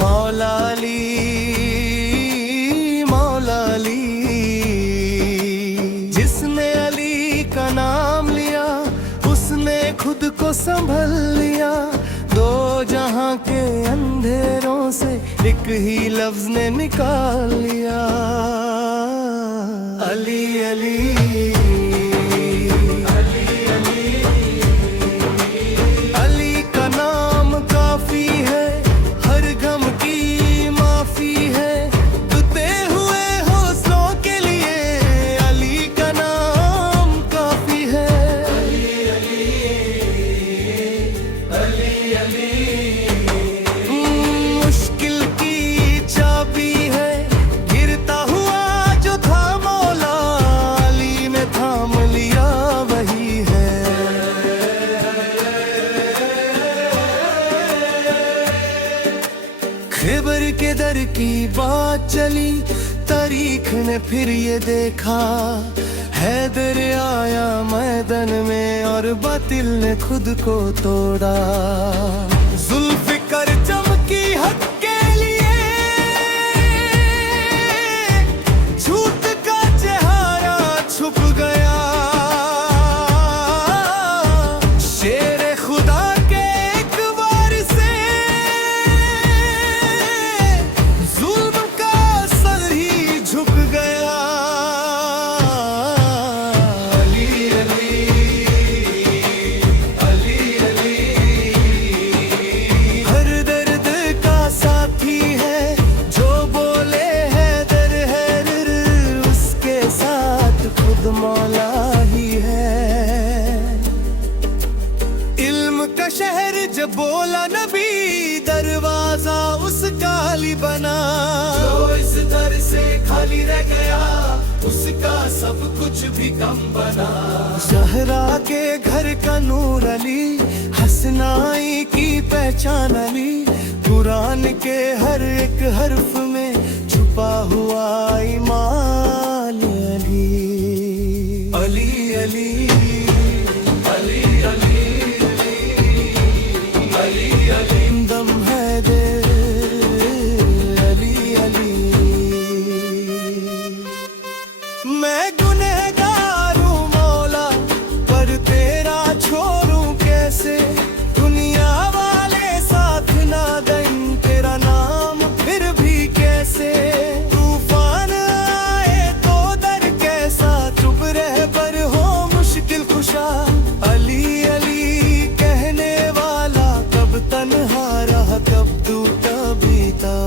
मौला अली, मौला अली, जिसने अली का नाम लिया उसने खुद को संभल लिया। दो जहां के अंधेरों से एक ही लफ्ज ने निकाल लिया। अली अली खिबर के दर की बात चली, तारीख ने फिर ये देखा। हैदर आया मैदान में और बातिल ने खुद को तोड़ा। जुल्फ़िकर चमकी हक के लिए, झूठ का चेहरा छुप गया। शेर खुदा के एक बार से जुल्म का सर ही झुक गया। अली अली अली अली, हर दर्द का साथी है जो बोले हैदर हैदर, उसके साथ खुद मौला ही है। इल्म का शहर जब बोला नबी, दरवाजा उसका खाली बना। जो इस दर से खाली रह गया उसका सब कुछ भी कम बना। ज़हरा के घर का नूर अली, हसनाई की पहचान अली। कुरान के हर एक हर्फ में छुपा हुआ ईमान अली। अली अली अली अली अली अली, दम है दे अली अली। मैं गुनहगार हूँ मौला, पर तेरा छोड़ूं कैसे। दुनिया वाले साथ ना दें तेरा नाम फिर भी कैसे। तूफान आए तो दर कैसा, चुप रह पर हो मुश्किल कुशा। अली अली कहने वाला कब तन्हा रहा, कब तू कभी था।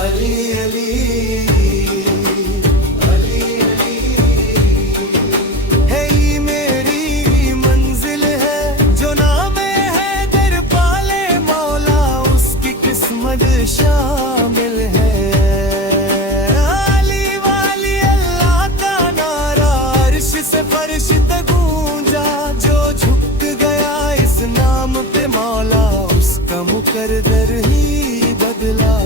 अली अली अली अली, है ही मेरी मंजिल है जो नाम है दर पाले मौला, उसकी किस्मत शामिल है। अली वाली अल्लाह का नारा अर्श से फर्श तक गूंजा। जो झुक गया इस नाम पे मौला, उसका मुकद्दर ही बदला।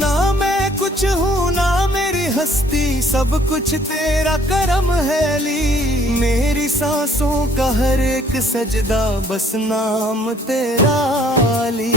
ना मैं कुछ हूँ ना मेरी हस्ती, सब कुछ तेरा करम है अली। मेरी सांसों का हर एक सजदा बस नाम तेरा अली।